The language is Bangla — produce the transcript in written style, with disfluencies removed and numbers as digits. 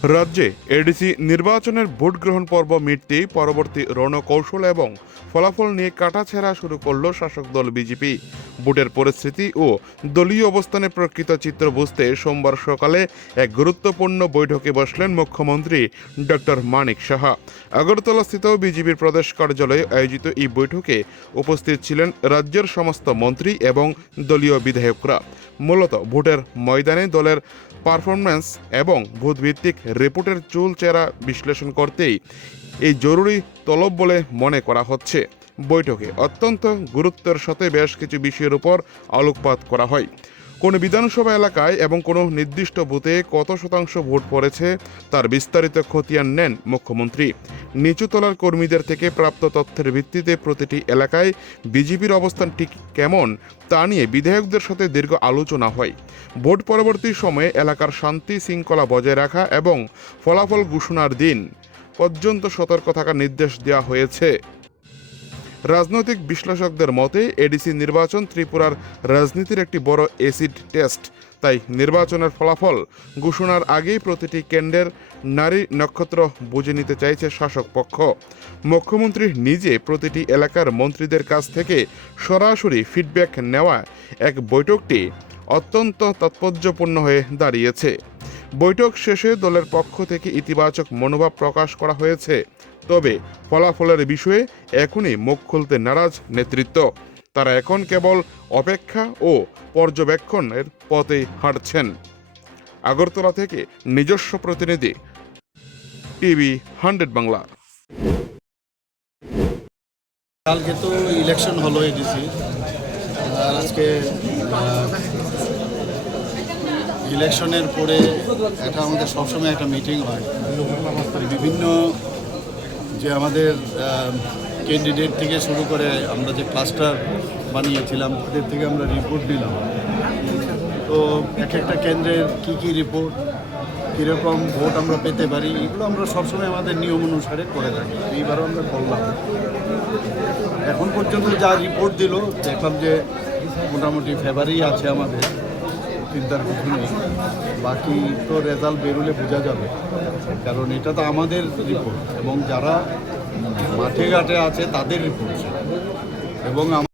রাজ্যে এডিসি নির্বাচনের ভোট গ্রহণ পর্ব মিটতেই পরবর্তী রণকৌশল এবং ফলাফল নিয়ে কাটাছেঁড়া শুরু করল শাসক দল বিজেপি। ভোটের পরিস্থিতি ও দলীয় অবস্থানের প্রকৃত চিত্র বুঝতে সোমবার সকালে এক গুরুত্বপূর্ণ বৈঠকে বসলেন মুখ্যমন্ত্রী ডক্টর মানিক সাহা। আগরতলাস্থিত বিজেপির প্রদেশ কার্যালয়ে আয়োজিত এই বৈঠকে উপস্থিত ছিলেন রাজ্যের সমস্ত মন্ত্রী এবং দলীয় বিধায়করা। মূলত ভোটের ময়দানে দলের পারফরম্যান্স এবং ভোটভিত্তিক রিপোর্টের চুলচেরা বিশ্লেষণ করতেই এই জরুরি তলব বলে মনে করা হচ্ছে। বৈঠকে অত্যন্ত গুরুত্বের সাথে বেশ কিছু বিষয়ের উপর আলোকপাত করা হয়। কোন বিধানসভা এলাকায় এবং কোনো নির্দিষ্ট বুথে কত শতাংশ ভোট পড়েছে তার বিস্তারিত খতিয়ান নেন মুখ্যমন্ত্রী। নিচুতলার কর্মীদের থেকে প্রাপ্ত তথ্যের ভিত্তিতে প্রতিটি এলাকায় বিজেপির অবস্থান ঠিক কেমন তা নিয়ে বিধায়কদের সাথে দীর্ঘ আলোচনা হয়। ভোট পরবর্তী সময়ে এলাকার শান্তি শৃঙ্খলা বজায় রাখা এবং ফলাফল ঘোষণার দিন পর্যন্ত সতর্ক থাকার নির্দেশ দেওয়া হয়েছে। রাজনৈতিক বিশ্লেষকদের মতে এডিসি নির্বাচন ত্রিপুরার রাজনীতির একটি বড় অ্যাসিড টেস্ট। তাই নির্বাচনের ফলাফল ঘোষণার আগেই প্রতিটি কেন্দ্রের নারী নক্ষত্র বুঝে নিতে চাইছে শাসক পক্ষ। মুখ্যমন্ত্রী নিজে প্রতিটি এলাকার মন্ত্রীদের কাছ থেকে সরাসরি ফিডব্যাক নেওয়া এক বৈঠকটি অত্যন্ত তাৎপর্যপূর্ণ হয়ে দাঁড়িয়েছে। বৈঠক শেষে দলের পক্ষ থেকে ইতিবাচক মনোভাব প্রকাশ করা হয়েছে। তবে ফলাফলের বিষয়ে এখনই মুখ খুলতে নারাজ নেতৃত্ব। তারা এখন কেবল অপেক্ষা ও পর্যবেক্ষণের পথে হাঁটছেন। আগরতলা থেকে নিজস্ব প্রতিনিধি, টিভি 100 বাংলা। কালকে তো ইলেকশন হলো এডিসি, আর আজকে ইলেকশনের পরে এটা আমাদের সবসময় একটা মিটিং হয়। বিভিন্ন যে আমাদের ক্যান্ডিডেট থেকে শুরু করে আমরা যে ক্লাস্টার বানিয়েছিলাম তাদের থেকে আমরা রিপোর্ট নিলাম। তো এক একটা কেন্দ্রের কী রিপোর্ট, কীরকম ভোট আমরা পেতে পারি, এগুলো আমরা সবসময় আমাদের নিয়ম অনুসারে করে থাকি। এইবারও আমরা করলাম। এখন পর্যন্ত যা রিপোর্ট দিল দেখলাম যে মোটামুটি ফেভারেই আছে আমাদের, চিন্তার কিছু নেই। বাকি তো রেজাল্ট বেরোলে বোঝা যাবে, কারণ এটা তো আমাদের রিপোর্ট এবং যারা মাঠে ঘাটে আছে তাদের রিপোর্ট এবং